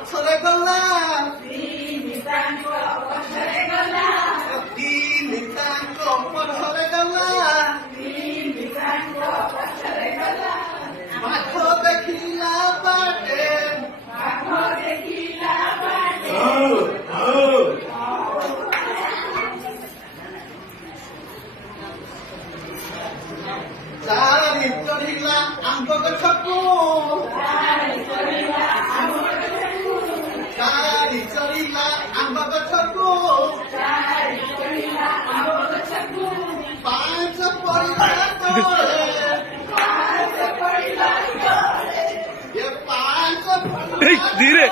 পছরে গলা পছরে গলা মাঠ দেখিলা বাটে ଚାରି ଚଢିଲା ଆମ୍ବ ଗଛକୁ ଚାରି ଚଢିଲା ଆମ୍ବ ଗଛକୁ ପାଞ୍ଚ ପଡ଼ିଲା ତଳେ ପାଞ୍ଚ ପଡ଼ିଲା ধীরে